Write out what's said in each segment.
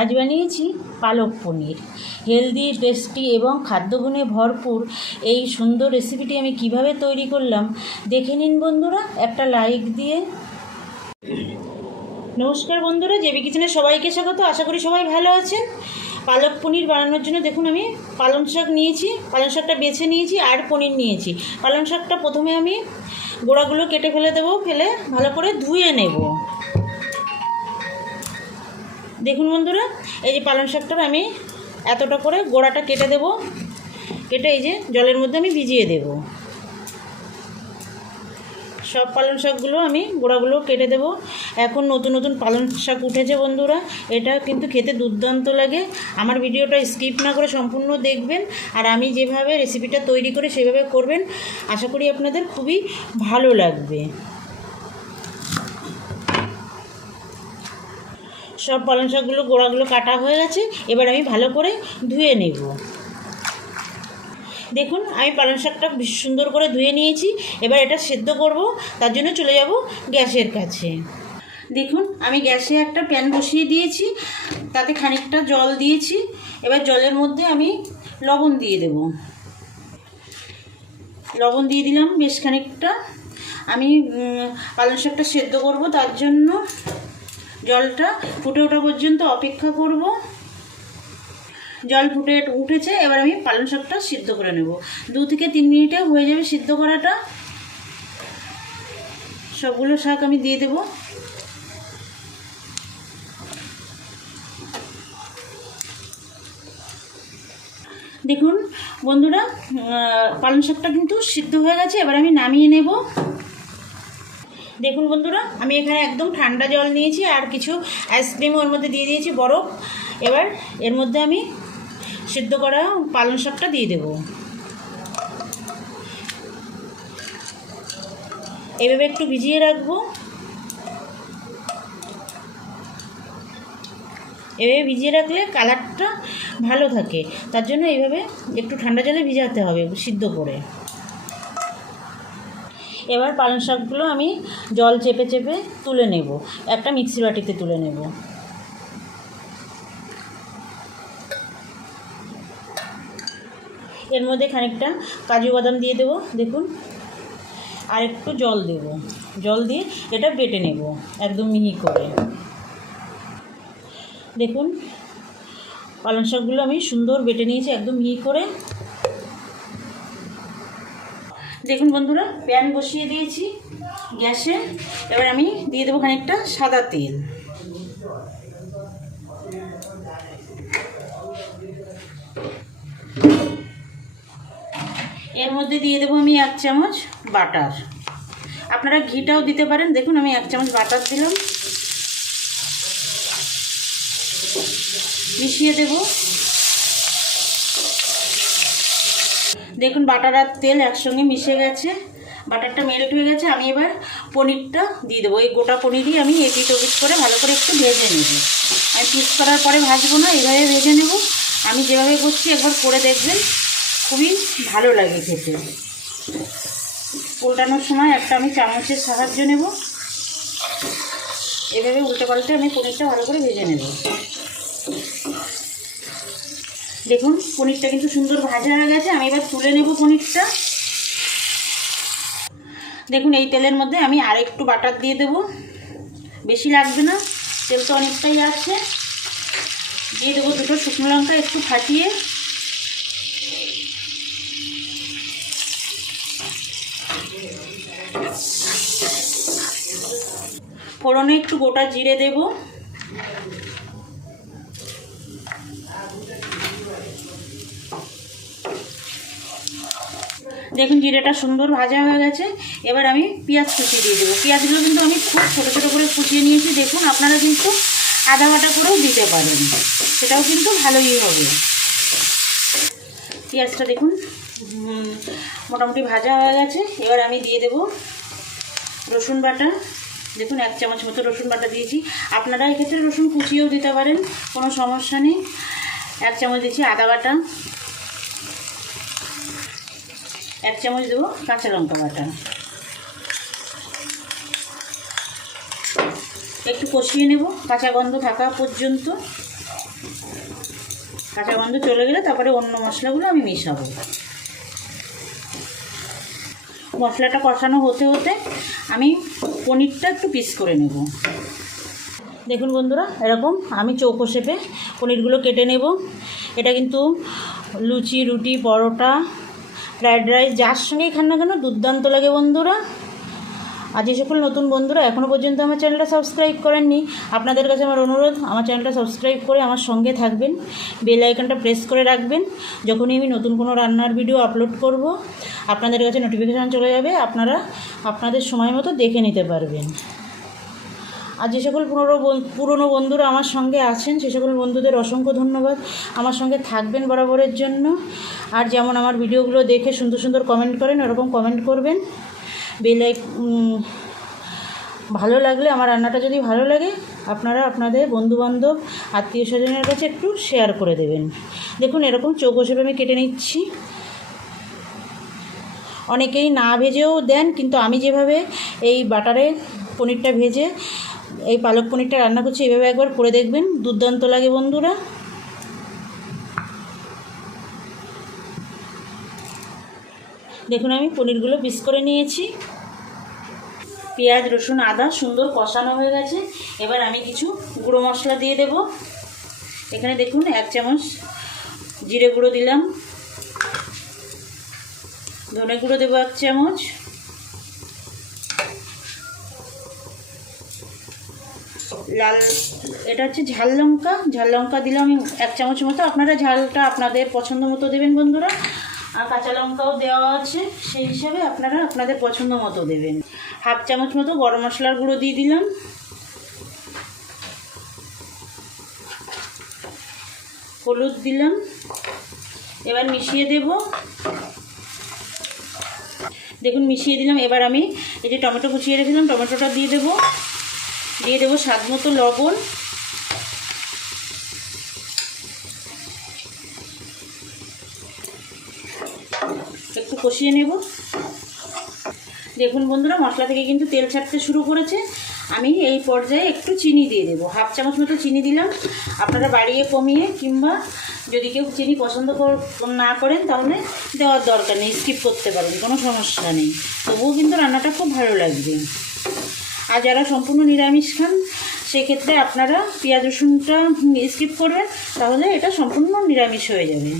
আজ বানিয়েছি পালক পনির। হেলদি, টেস্টি এবং খাদ্যগুণে ভরপুর এই সুন্দর রেসিপিটি আমি কিভাবে তৈরি করলাম দেখে নিন বন্ধুরা, একটা লাইক দিয়ে। নমস্কার বন্ধুরা, জেবি কিচেনে সবাইকে স্বাগত। আশা করি সবাই ভালো আছেন। পালক পনির বানানোর জন্য দেখুন আমি পালং শাক নিয়েছি, পালং শাকটা বেছে নিয়েছি আর পনির নিয়েছি। পালং শাকটা প্রথমে আমি গোড়াগুলো কেটে ফেলে দেবো, ফেলে ভালো করে ধুয়ে নেব। দেখুন বন্ধুরা, এই যে পালং শাকটার আমি এতটা করে গোড়াটা কেটে দেব, কেটে এই যে জলের মধ্যে আমি ভিজিয়ে দেব। সব পালং শাকগুলো আমি গোড়াগুলো কেটে দেব। এখন নতুন নতুন পালং শাক উঠেছে বন্ধুরা, এটা কিন্তু খেতে দুর্দান্ত লাগে। আমার ভিডিওটা স্কিপ না করে সম্পূর্ণ দেখবেন, আর আমি যেভাবে রেসিপিটা তৈরি করে সেভাবে করবেন। আশা করি আপনাদের খুবই ভালো লাগবে। সব পালং শাকগুলো গোড়াগুলো কাটা হয়ে গেছে, এবার আমি ভালো করে ধুয়ে নেব। দেখুন আমি পালং শাকটা বেশ সুন্দর করে ধুয়ে নিয়েছি। এবার এটা সেদ্ধ করব, তার জন্য চলে যাব গ্যাসের কাছে। দেখুন আমি গ্যাসে একটা প্যান বসিয়ে দিয়েছি, তাতে খানিকটা জল দিয়েছি। এবার জলের মধ্যে আমি লবণ দিয়ে দেব। লবণ দিয়ে দিলাম বেশ খানিকটা। আমি পালং শাকটা সেদ্ধ করব, তার জন্য জলটা ফুটে ওঠা পর্যন্ত অপেক্ষা করব। জল ফুটে উঠেছে, এবার আমি পালং শাকটা সিদ্ধ করে নেব। 2 থেকে 3 মিনিটে হয়ে যাবে সিদ্ধ করাটা। সবগুলো শাক আমি দিয়ে দেব। দেখুন বন্ধুরা, পালং শাকটা কিন্তু সিদ্ধ হয়ে গেছে, এবার আমি নামিয়ে নেব। দেখুন বন্ধুরা, আমি এখানে একদম ঠান্ডা জল নিয়েছি আর কিছু আইসক্রিম ওর মধ্যে দিয়ে দিয়েছি, বরফ। এবার এর মধ্যে আমি সিদ্ধ করা পালং শাকটা দিয়ে দেব। এভাবে একটু ভিজিয়ে রাখবো। এভাবে ভিজিয়ে রাখলে কালারটা ভালো থাকে, তার জন্য এইভাবে একটু ঠান্ডা জলে ভিজাতে হবে সিদ্ধ করে। এবার পালং শাকগুলো আমি জল চেপে চেপে তুলে নেব, একটা মিক্সির বাটিতে তুলে নেব। এর মধ্যে খানিকটা কাজু বাদাম দিয়ে দেব। দেখুন, আর একটু জল দেব। জল দিয়ে এটা বেটে নেব একদম মিহি করে। দেখুন পালং শাকগুলো আমি সুন্দর বেটে নিয়েছি একদম মিহি করে। দেখুন বন্ধুরা, প্যান বসিয়ে দিয়েছি গ্যাসে। এবার আমি দিয়ে দেবো খানিকটা সাদা তেল। এর মধ্যে দিয়ে দেবো আমি 1 চামচ বাটার। আপনারা ঘিটাও দিতে পারেন। দেখুন আমি 1 চামচ বাটার দিলাম, মিশিয়ে দেব। দেখুন বাটার আর তেল একসঙ্গে মিশে গেছে, বাটারটা মেল্ট হয়ে গেছে। আমি এবার পনিরটা দিয়ে দেবো। এই গোটা পনিরই আমি এপিট ওপিট করে ভালো করে একটু ভেজে নেব। আমি পিস করার পরে ভাজবো না, এইভাবে ভেজে নেব। আমি যেভাবে করছি একবার করে দেখবেন, খুবই ভালো লাগে খেতে। উল্টানোর সময় একটা আমি চামচের সাহায্য নেব। এভাবে উল্টে পাল্টে আমি পনিরটা ভালো করে ভেজে নেব। দেখুন পনিরটা কিন্তু সুন্দর ভাজা হয়ে গেছে। আমি এবার তুলে নেব পনিরটা। দেখুন এই তেলের মধ্যে আমি আর একটু বাটার দিয়ে দেব, বেশি লাগবে না, তেল তো অনেকটাই আছে। দিয়ে দেবো 2টো শুকনো লঙ্কা একটু ফাটিয়ে। ফোড়নে একটু গোটা জিরে দেব। দেখুন জিরেটা সুন্দর ভাজা হয়ে গেছে। এবার আমি পেঁয়াজ কুচি দিয়ে দেবো। পেঁয়াজগুলো কিন্তু আমি খুব ছোটো ছোটো করে কুচিয়ে নিয়েছি। দেখুন আপনারা কিন্তু আধা বাটা করেও দিতে পারেন, সেটাও কিন্তু ভালোই হবে। পেঁয়াজটা দেখুন মোটামুটি ভাজা হয়ে গেছে। এবার আমি দিয়ে দেব রসুন বাটা। দেখুন 1 চামচ মতো রসুন বাটা দিয়েছি। আপনারা এক্ষেত্রে রসুন কুচিয়েও দিতে পারেন, কোনো সমস্যা নেই। 1 চামচ দিয়েছি আদা বাটা। 1 চামচ দেবো কাঁচা লঙ্কা বাটা। একটু কষিয়ে নেব কাঁচা গন্ধ থাকা পর্যন্ত। কাঁচা গন্ধ চলে গেলে তারপরে অন্য মশলাগুলো আমি মেশাবো। মশলাটা কষানো হতে হতে আমি পনিরটা একটু পিস করে নেব। দেখুন বন্ধুরা, এরকম আমি চৌকো শেপে পনিরগুলো কেটে নেব। এটা কিন্তু লুচি, রুটি, পরোটা, ফ্রায়েড রাইস যার সঙ্গেই খান না কেন দুর্দান্ত লাগে বন্ধুরা। আর যে সকল নতুন বন্ধুরা এখনও পর্যন্ত আমার চ্যানেলটা সাবস্ক্রাইব করেননি, আপনাদের কাছে আমার অনুরোধ আমার চ্যানেলটা সাবস্ক্রাইব করে আমার সঙ্গে থাকবেন, বেল আইকনটা প্রেস করে রাখবেন। যখনই আমি নতুন কোনো রান্নার ভিডিও আপলোড করব আপনাদের কাছে নোটিফিকেশান চলে যাবে, আপনারা আপনাদের সময় মতো দেখে নিতে পারবেন। আর যে সকল পুরনো বন্ধুরা আমার সঙ্গে আছেন সে সকল বন্ধুদের অসংখ্য ধন্যবাদ আমার সঙ্গে থাকবেন বরাবরের জন্য। আর যেমন আমার ভিডিওগুলো দেখে সুন্দর সুন্দর কমেন্ট করেন, ওরকম কমেন্ট করবেন। ভালো লাগলে, আমার রান্নাটা যদি ভালো লাগে, আপনারা আপনাদের বন্ধুবান্ধব আত্মীয় স্বজনের কাছে একটু শেয়ার করে দেবেন। দেখুন এরকম চৌকো শেপে আমি কেটে নিচ্ছি। অনেকেই না ভেজেও দেন, কিন্তু আমি যেভাবে এই বাটারে পনিরটা ভেজে এই পালক পনিরটা রান্না করছি এইভাবে একবার করে দেখবেন, দুর্দান্ত লাগে বন্ধুরা। দেখুন আমি পনিরগুলো পিস করে নিয়েছি। পেঁয়াজ, রসুন, আদা সুন্দর কষানো হয়ে গেছে। এবার আমি কিছু গুঁড়ো মশলা দিয়ে দেব। এখানে দেখুন 1 চামচ জিরে গুঁড়ো দিলাম, ধনে গুঁড়ো দেবো 1 চামচ, এটা হচ্ছে ঝাল লঙ্কা দিলাম আমি 1 চামচ মতো। আপনারা ঝালটা আপনাদের পছন্দ মতো দেবেন বন্ধুরা। আর কাঁচা লঙ্কাও দেওয়া আছে, সেই হিসাবে আপনারা আপনাদের পছন্দ মতো দেবেন। 1/2 চামচ মতো গরম মশলার গুঁড়ো দিয়ে দিলাম, হলুদ দিলাম। এবার মিশিয়ে দেব। দেখুন মিশিয়ে দিলাম। এবার আমি এই যে টমেটো কুচিয়ে রেখেছিলাম টমেটোটা দিয়ে দেবো স্বাদ মতো লবণ। একটু কষিয়ে নেব। দেখুন বন্ধুরা মশলা থেকে কিন্তু তেল ছাড়তে শুরু করেছে। আমি এই পর্যায়ে একটু চিনি দিয়ে দেবো, 1/2 চামচ মতো চিনি দিলাম। আপনারা বাড়িয়ে কমিয়ে কিংবা যদি কেউ চিনি পছন্দ না করেন তাহলে দেওয়ার দরকার নেই, স্কিপ করতে পারেন, কোনো সমস্যা নেই। তবুও কিন্তু রান্নাটা খুব ভালো লাগবে। আর যারা সম্পূর্ণ নিরামিষ খান সেক্ষেত্রে আপনারা পেঁয়াজ রসুনটা স্কিপ করবেন, তাহলে এটা সম্পূর্ণ নিরামিষ হয়ে যাবে।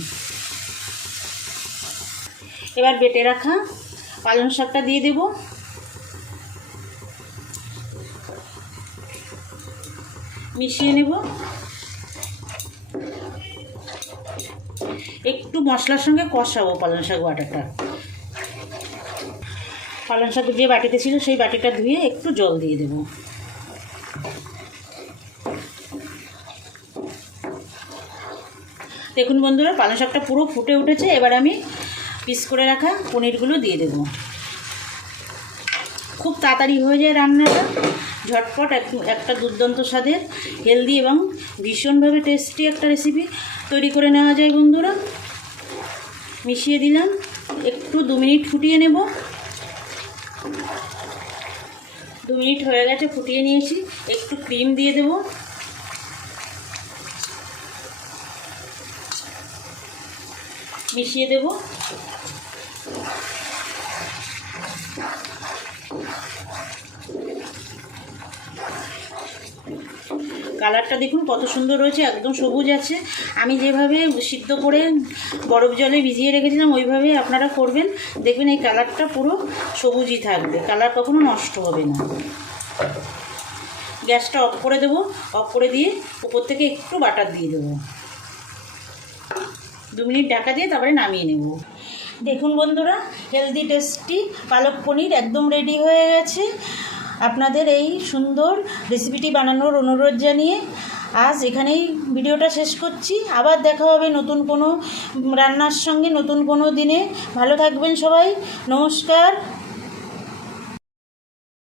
এবার বেটে রাখা পালং শাকটা দিয়ে দেব। মিশিয়ে নেব। একটু মশলার সঙ্গে কষাবো পালং শাক বাটাটা। পালং শাক যে বাটিতে ছিল সেই বাটিটা ধুয়ে একটু জল দিয়ে দেব। দেখুন বন্ধুরা পালং শাকটা পুরো ফুটে উঠেছে। এবার আমি পিস করে রাখা পনিরগুলো দিয়ে দেব। খুব তাড়াতাড়ি হয়ে যায় রান্নাটা, ঝটপট একটা দুর্দান্ত স্বাদের হেলদি এবং ভীষণভাবে টেস্টি একটা রেসিপি তৈরি করে নেওয়া যায় বন্ধুরা। মিশিয়ে দিলাম, একটু 2 মিনিট ফুটিয়ে নেব। 2 মিনিট হয়ে গেছে, ফুটিয়ে নিয়েছি। একটু ক্রিম দিয়ে দেব। মিশিয়ে দেব। কালারটা দেখুন কত সুন্দর রয়েছে, একদম সবুজ আছে। আমি যেভাবে সিদ্ধ করে বরফ জলে ভিজিয়ে রেখেছিলাম ওইভাবে আপনারা করবেন, দেখবেন এই কালারটা পুরো সবুজই থাকবে, কালার কখনো নষ্ট হবে না। গ্যাসটা অফ করে দেবো। অফ করে দিয়ে উপর থেকে একটু বাটার দিয়ে দেবো। 2 মিনিট ঢাকা দিয়ে তারপরে নামিয়ে নেব। দেখুন বন্ধুরা হেলদি টেস্টি পালক পনির একদম রেডি হয়ে গেছে। আপনাদের এই সুন্দর রেসিপিটি বানানোর অনুরোধ জানিয়ে আজ এখানেই ভিডিওটা শেষ করছি। আবার দেখা হবে নতুন কোনো রান্নার সঙ্গে নতুন কোনো দিনে। ভালো থাকবেন সবাই, নমস্কার।